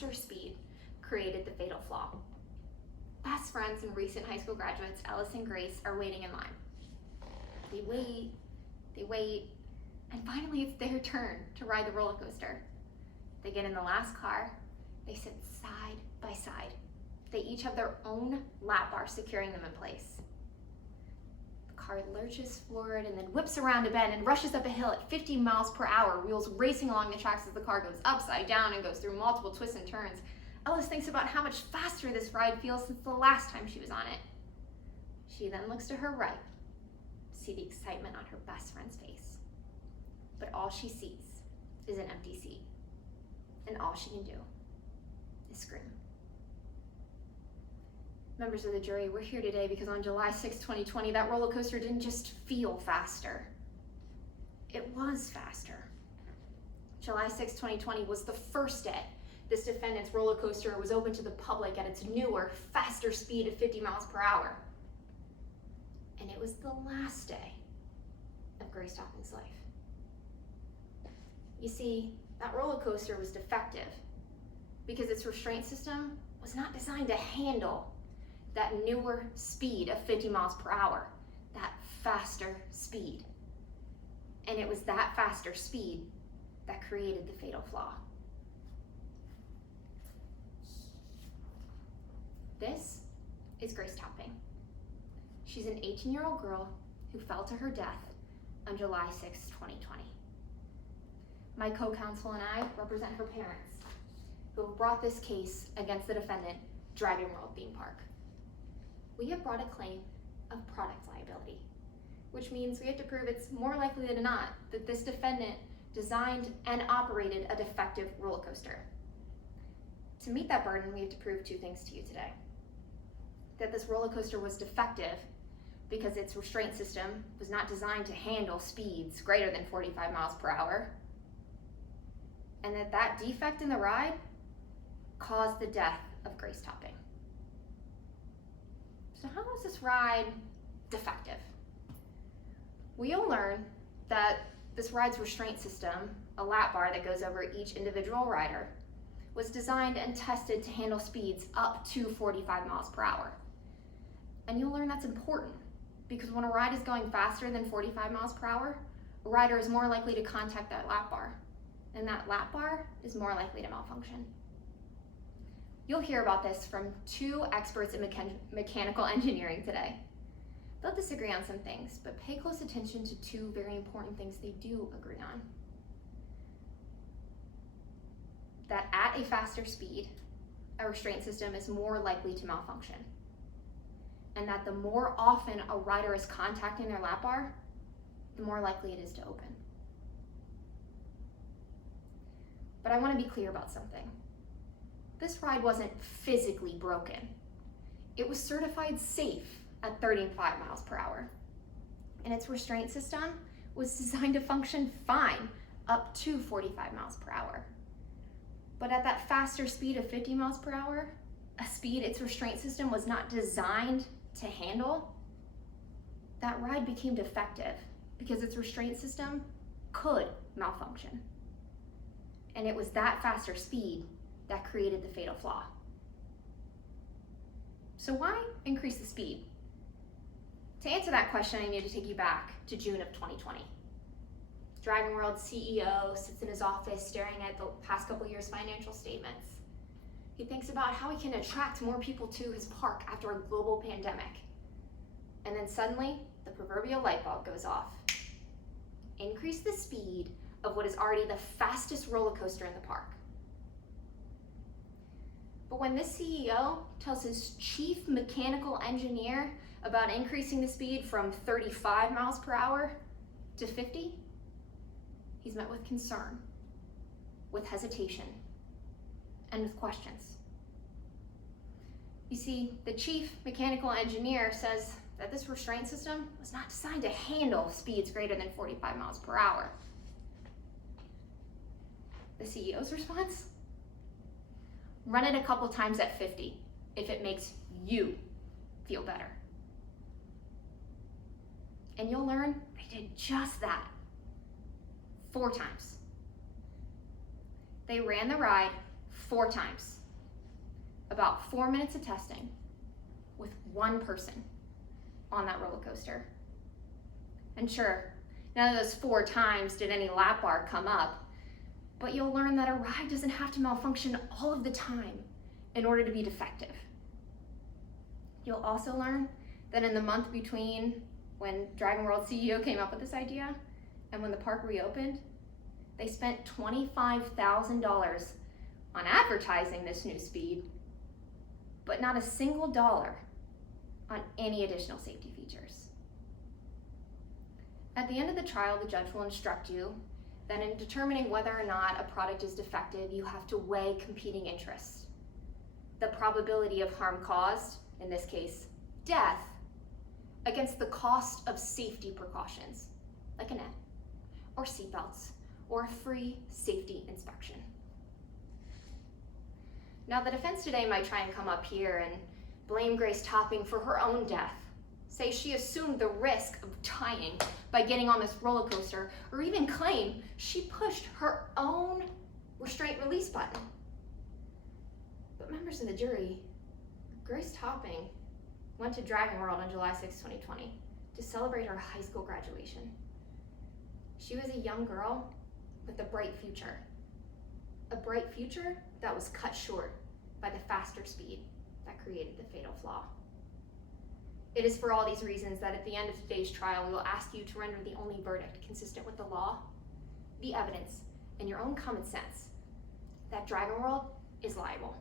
faster speed created the fatal flaw. Best friends and recent high school graduates, Ellis and Grace, are waiting in line. They wait, and finally it's their turn to ride the roller coaster. They get in the last car, they sit side by side. They each have their own lap bar securing them in place. The car lurches forward and then whips around a bend and rushes up a hill at 50 miles per hour, wheels racing along the tracks as the car goes upside down and goes through multiple twists and turns. Ellis thinks about how much faster this ride feels since the last time she was on it. She then looks to her right to see the excitement on her best friend's face. But all she sees is an empty seat, and all she can do is scream. Members of the jury, we're here today because on July 6, 2020, that roller coaster didn't just feel faster. It was faster. July 6, 2020 was the first day this defendant's roller coaster was open to the public at its newer, faster speed of 50 miles per hour. And it was the last day of Grace Topping's life. You see, that roller coaster was defective because its restraint system was not designed to handle that newer speed of 50 miles per hour, that faster speed. And it was that faster speed that created the fatal flaw. This is Grace Topping. She's an 18-year-old girl who fell to her death on July 6, 2020. My co-counsel and I represent her parents, who have brought this case against the defendant, Dragon World Theme Park. We have brought a claim of product liability, which means we have to prove it's more likely than not that this defendant designed and operated a defective roller coaster. To meet that burden, we have to prove two things to you today. That this roller coaster was defective because its restraint system was not designed to handle speeds greater than 45 miles per hour, and that defect in the ride caused the death of Grace Topping. So how was this ride defective? We'll learn that this ride's restraint system, a lap bar that goes over each individual rider, was designed and tested to handle speeds up to 45 miles per hour. And you'll learn that's important because when a ride is going faster than 45 miles per hour, a rider is more likely to contact that lap bar, and that lap bar is more likely to malfunction. You'll hear about this from two experts in mechanical engineering today. They'll disagree on some things, but pay close attention to two very important things they do agree on. That at a faster speed, a restraint system is more likely to malfunction. And that the more often a rider is contacting their lap bar, the more likely it is to open. But I want to be clear about something. This ride wasn't physically broken. It was certified safe at 35 miles per hour. And its restraint system was designed to function fine up to 45 miles per hour. But at that faster speed of 50 miles per hour, a speed its restraint system was not designed to handle, that ride became defective because its restraint system could malfunction. And it was that faster speed that created the fatal flaw. So why increase the speed? To answer that question, I need to take you back to June of 2020. Dragon World's CEO sits in his office staring at the past couple years' financial statements. He thinks about how he can attract more people to his park after a global pandemic. And then suddenly, the proverbial light bulb goes off. Increase the speed of what is already the fastest roller coaster in the park. But when this CEO tells his chief mechanical engineer about increasing the speed from 35 miles per hour to 50, he's met with concern, with hesitation, and with questions. You see, the chief mechanical engineer says that this restraint system was not designed to handle speeds greater than 45 miles per hour. The CEO's response? Run it a couple times at 50 if it makes you feel better. And you'll learn they did just that 4 times. They ran the ride 4 times. About 4 minutes of testing with one person on that roller coaster. And sure, none of those 4 times did any lap bar come up, but you'll learn that a ride doesn't have to malfunction all of the time in order to be defective. You'll also learn that in the month between when Dragon World CEO came up with this idea and when the park reopened, they spent $25,000 on advertising this new speed, but not a single dollar on any additional safety features. At the end of the trial, the judge will instruct you that in determining whether or not a product is defective, you have to weigh competing interests. The probability of harm caused, in this case, death, against the cost of safety precautions, like a net, or seatbelts, or a free safety inspection. Now, the defense today might try and come up here and blame Grace Topping for her own death, say she assumed the risk of dying by getting on this roller coaster, or even claim she pushed her own restraint release button. But members of the jury, Grace Topping went to Dragon World on July 6, 2020 to celebrate her high school graduation. She was a young girl with a bright future that was cut short by the faster speed that created the fatal flaw. It is for all these reasons that at the end of today's trial, we will ask you to render the only verdict consistent with the law, the evidence, and your own common sense that Dragon World is liable.